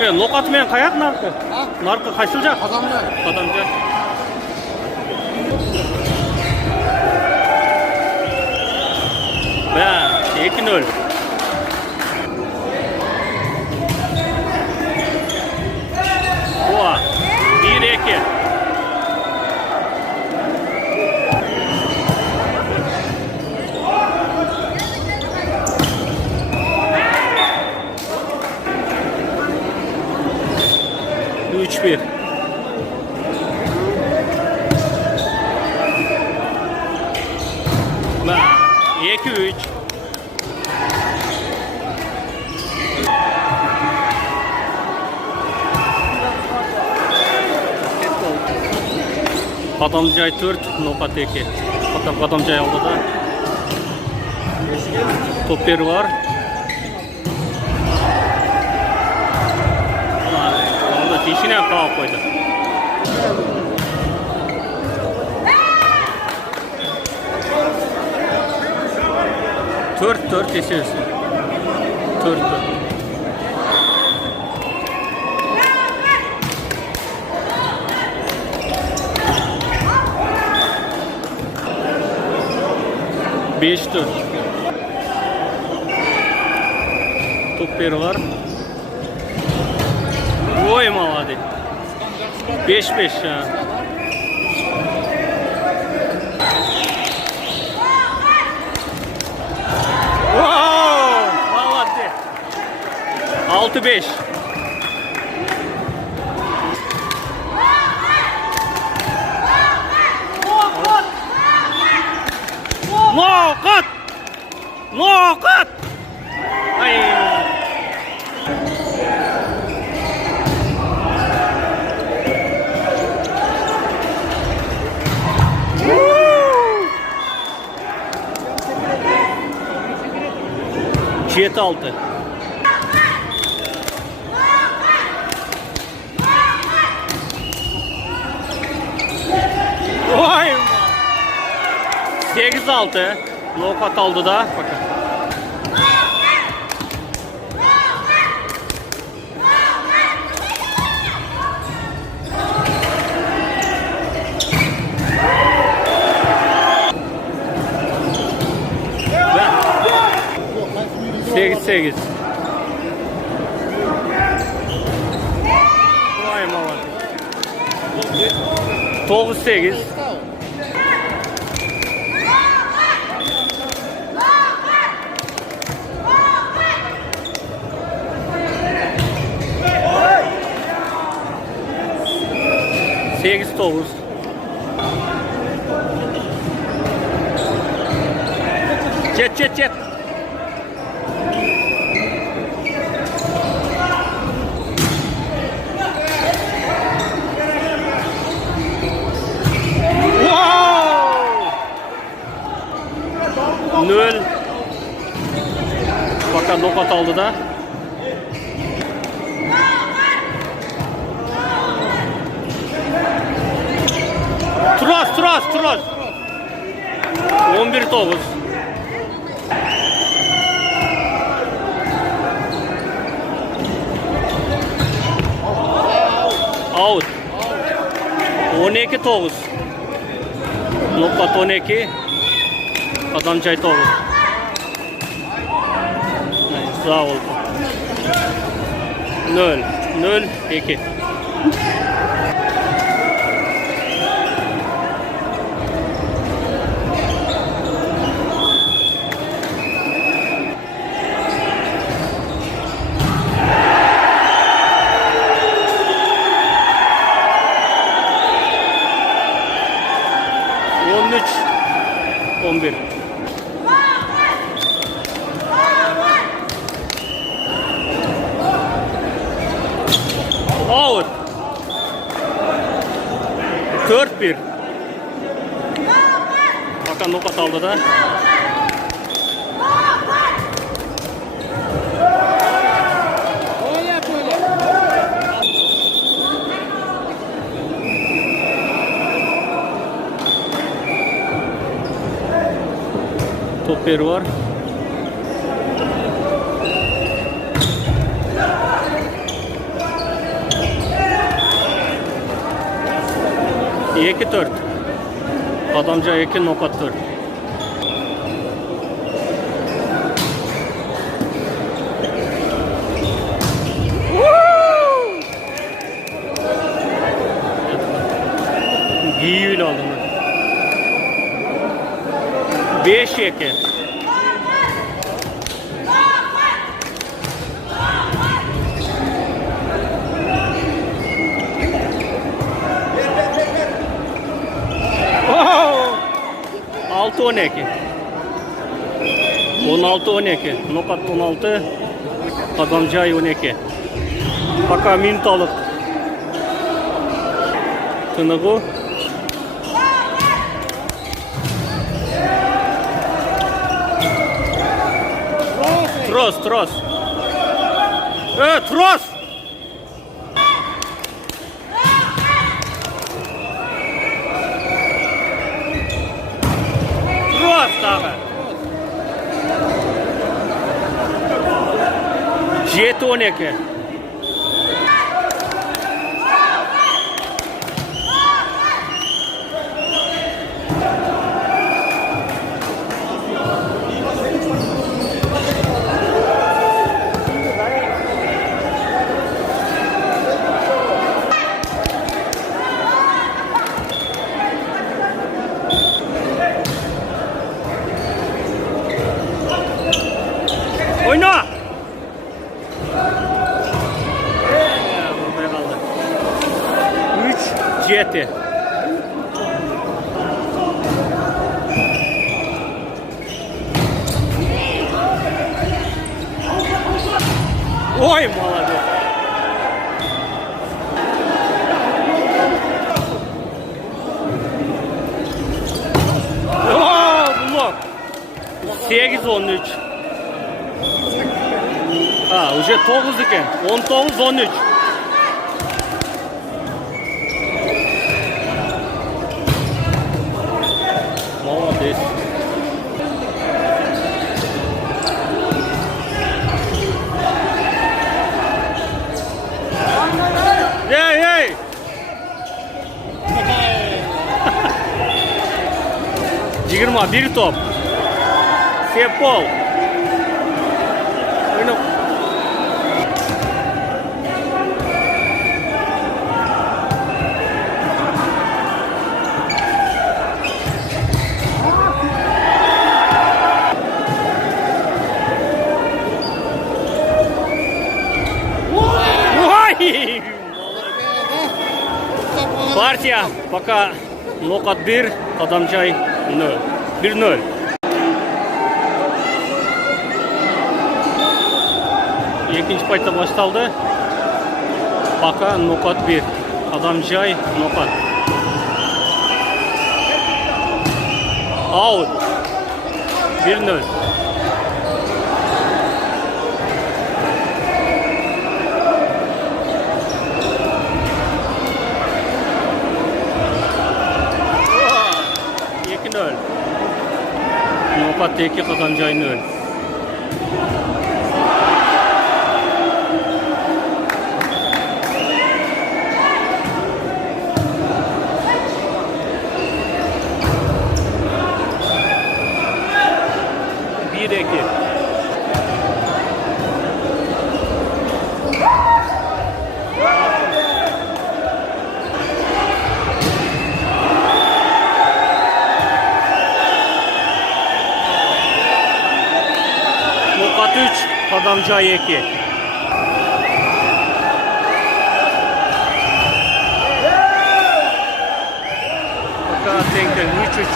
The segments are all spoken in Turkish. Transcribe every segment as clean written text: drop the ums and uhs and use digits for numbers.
2-0. Nokat men kayak narkı? Narkı kaçılacak? Adamlar. Adamca. Ben 2-0. Oha. 1-2. Üç bir. İki üç. Qadamjoy 4, Nokat 2. Qadamjoy oldida. To'p var. Onda teshini ham qo'yib qo'ydi. 4-4 yaşıyorsun. 4-4. Beş dört. Top bir var. Oy maladi. 5-5 ya. Wow! Maladi. 6-5. Nokat! Nokat! Ay. Jet altı. Vay! 8-6. Nokat aldı da. Bakın. Sekiz sekiz. Vay mama. 9-8. Sekiz 9. Jet. Nöl. Fakat nokat aldı da. Turas. 11-9. Out. 12-9. Nokat 12. Qadamjoy 9. Sağ ol. 0-2. On bir. Out. 4-1. Bakın nokat aldı da. Top bir var. 2-4. Qadamja 2, nokat 4. Giyiyle aldım ben. 5-2. Oh! 6-12. 16-12. Nokat 16. Qadamjay 12. Пока minutalık tınığı. Трос, трос. Трос! Трос tағы. 7-12. Oyna! Vurmaya kaldı. 3-7. Oy молодец. Blok. 8-13. Ha, уже 9 ekan. 19-13. Молодец. Ey, ey. Жигирма, bir top. Sepol. Oyna. Партия пока nokat 1, Qadamjay 0. 1-0. İkinci payta başlandı. Пока nokat 1, Qadamjay nokat. Out. 1-0. Nokat 2, Qadamjay 0. Bir ekip. Nokat 3, Qadamjay 2. Пока оценка 3-3.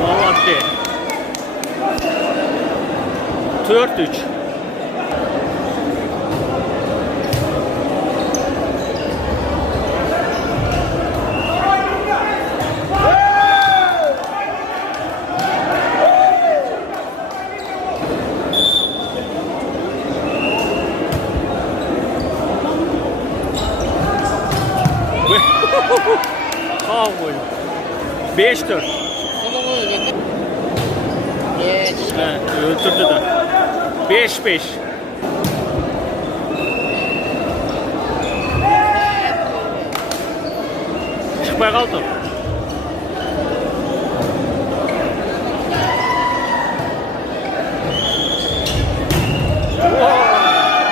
Молодец. 4-3. Kovboy. 5-4. Öldürdü de. 5-5. Çıkmaya kaldı.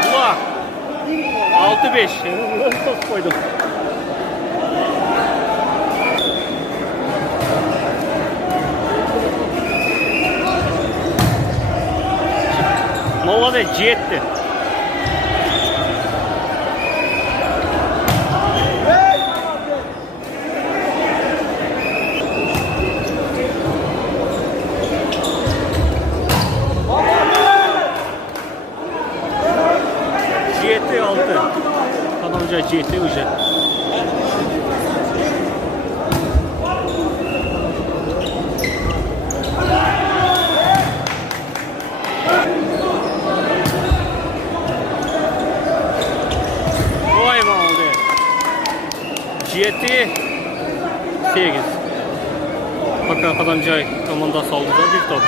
Ulan 6-5 nasıl toz koydum. Молодец, жетті. Жетті 6. Adamca жетті уже. Vay be oldu. 7-8. Bakın Adamca komanda saldı da bir top.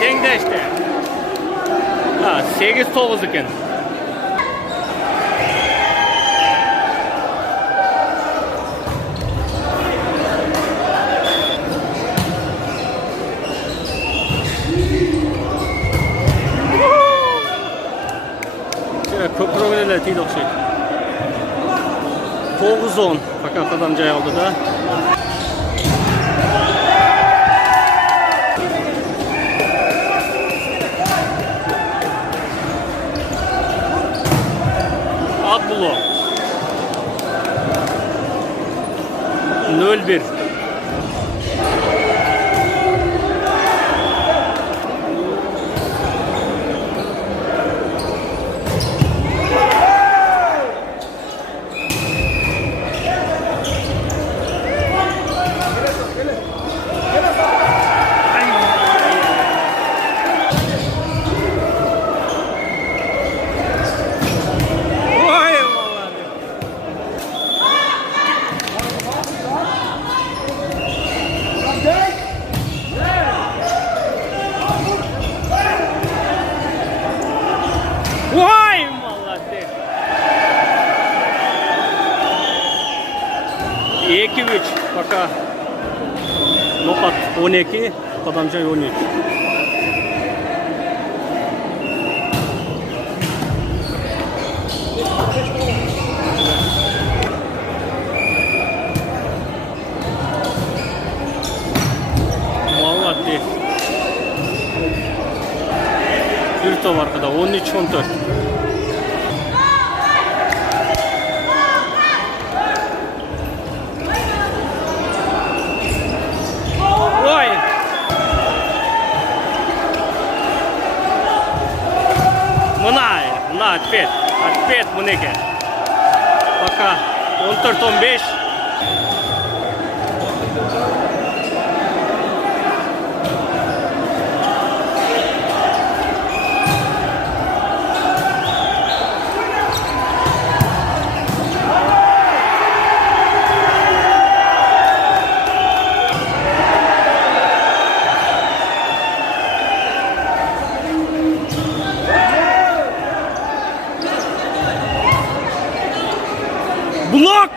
Tengdeşti. Ha, 8-9 ekan. Ko'proq o'yinlar tiydi o'xshaydi. 9-10 faqat Adamjoy oldida. Abdullah 0-1. Vay молодец. 2-3 пока. Nopat 12, Adamjoy 13. Молодец. Bir top arkada 13-14. Vay. Mına ответ mıneke. Пока 14-15.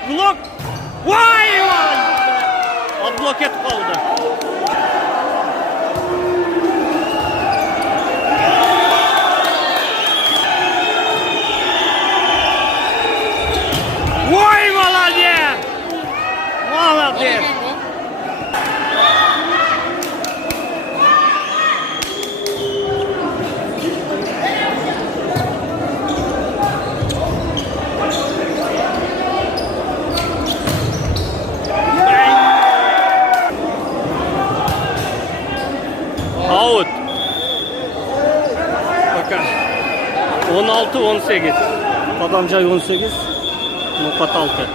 Blok! Vay vay! Blok etip kaldı. Vay молодец! Молодец! Out. Bakın. 16-18. Adamjoy 18. Nopat 6.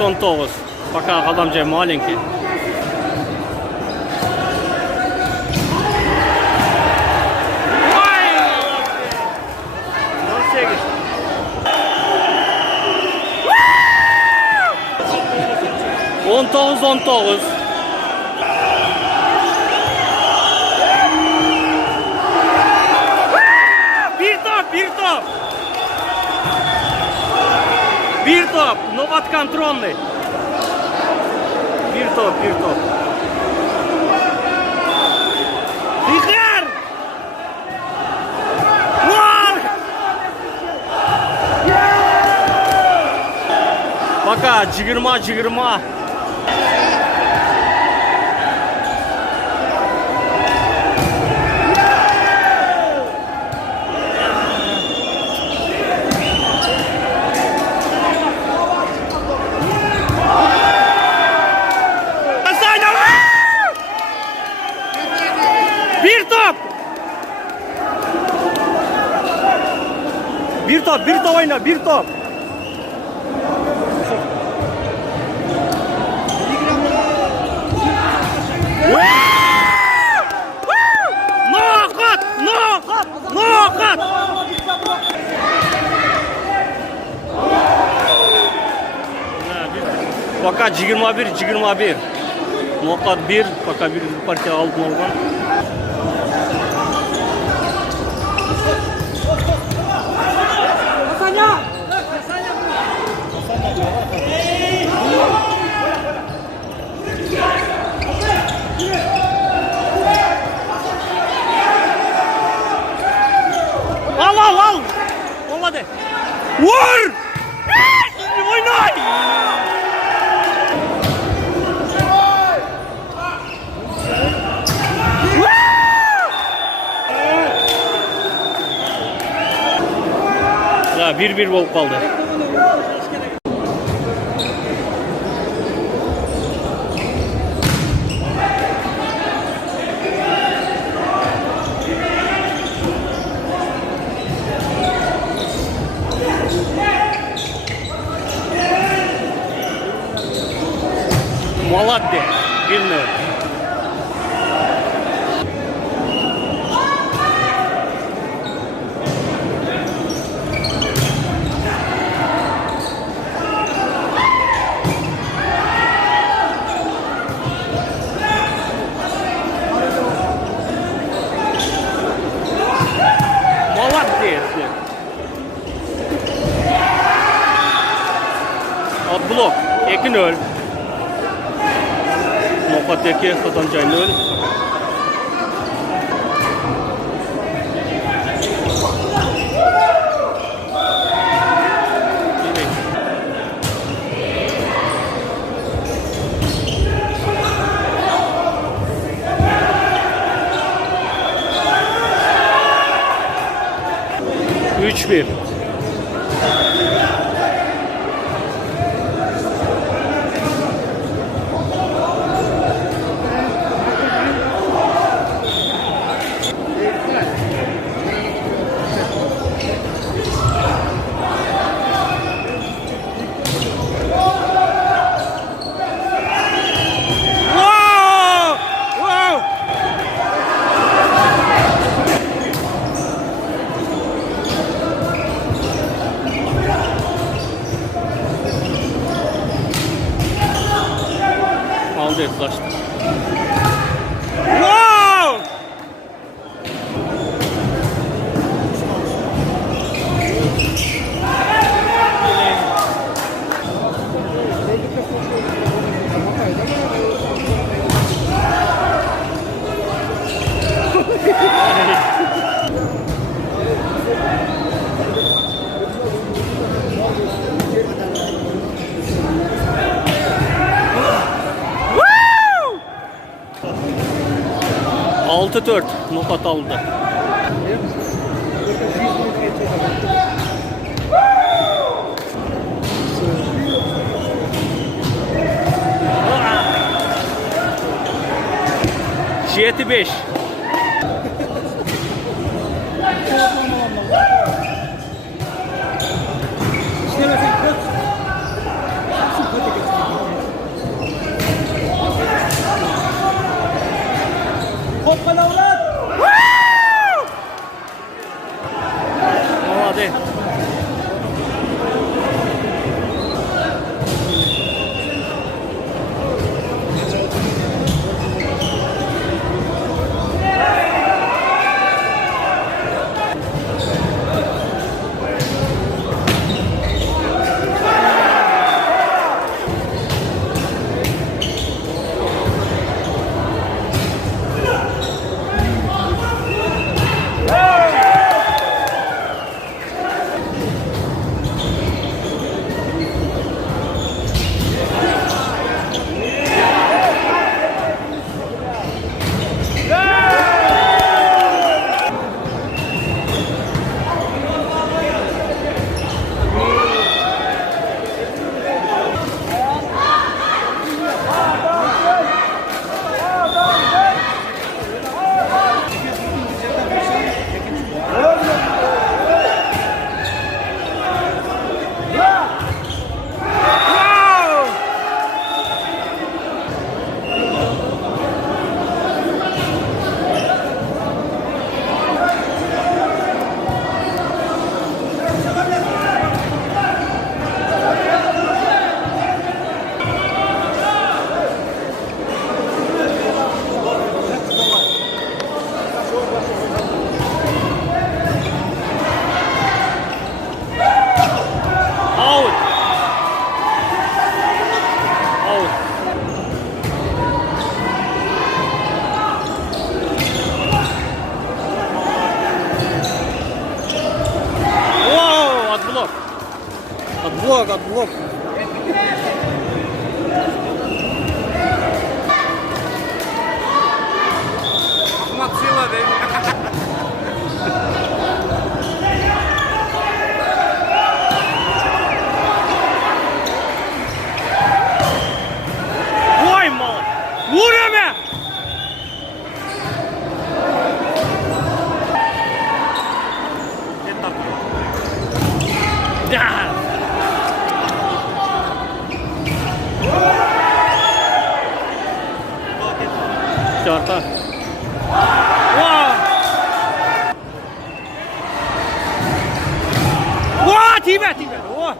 4-19. Пока Kadamca маленький. Vay! 19-19. Bir top. Nokat kontrolный. Bir top. Dikkat! Var! Baka, cigirma. Bir top oyna, bir top. Nokat! Fakat 21. Nokat 1, fakat bir partiya altın olgan. Al. Olmadı. Vur! Oynay! Ya 1-1 bol kaldı. Malatya 1-0. Malatya. Blok 2-0. Nokattaki Kadamca 0. Üç bir. Aldı yaklaştı. Wow! Altı 4 nokat aldı. Jeti 5. отблок. Ахмат сила deydi. Vay mal. Vur hemen. Ya. Çarpar. Vaa! Vaa! Tibe! Vaa!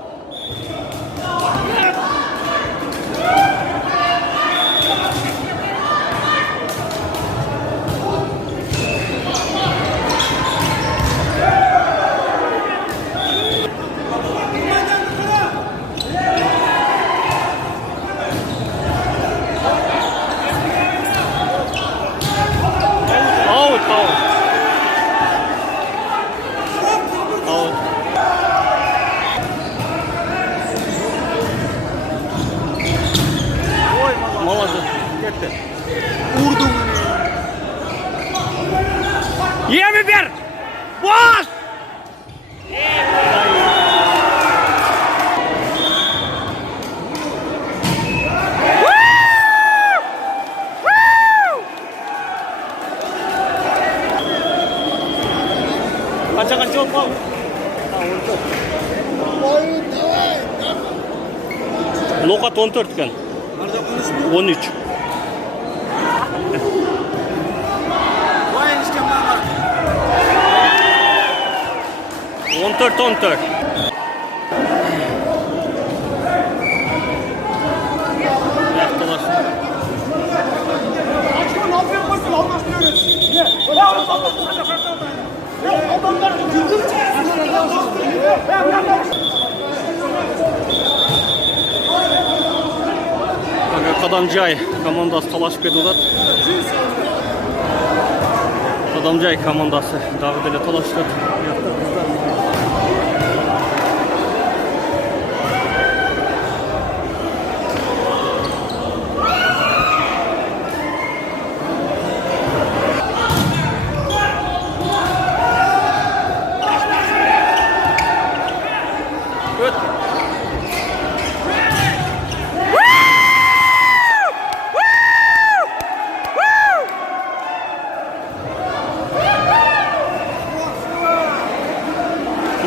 Out. Молодец. Gitti. Vurdum. Yemi ver. Bas. Kaçak çok mal. Nokat 14 kan. Nerede konuşmuyor? 13. Vay eniştem bana. 14. Yaktılar. Ne yapıyorsun? Anlaşmıyoruz. Ya adamlar güldür. Qadamjay komandası talashib ketdi. Qadamjay komandası Davud ile talashdi.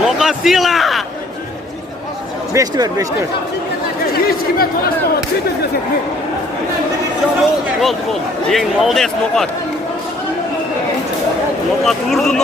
Lokasila! 5 ver. Hiç kime tanışmama. Siz de desek mi? Oldu. Yeng moldes Nokat. Nokat vurdu.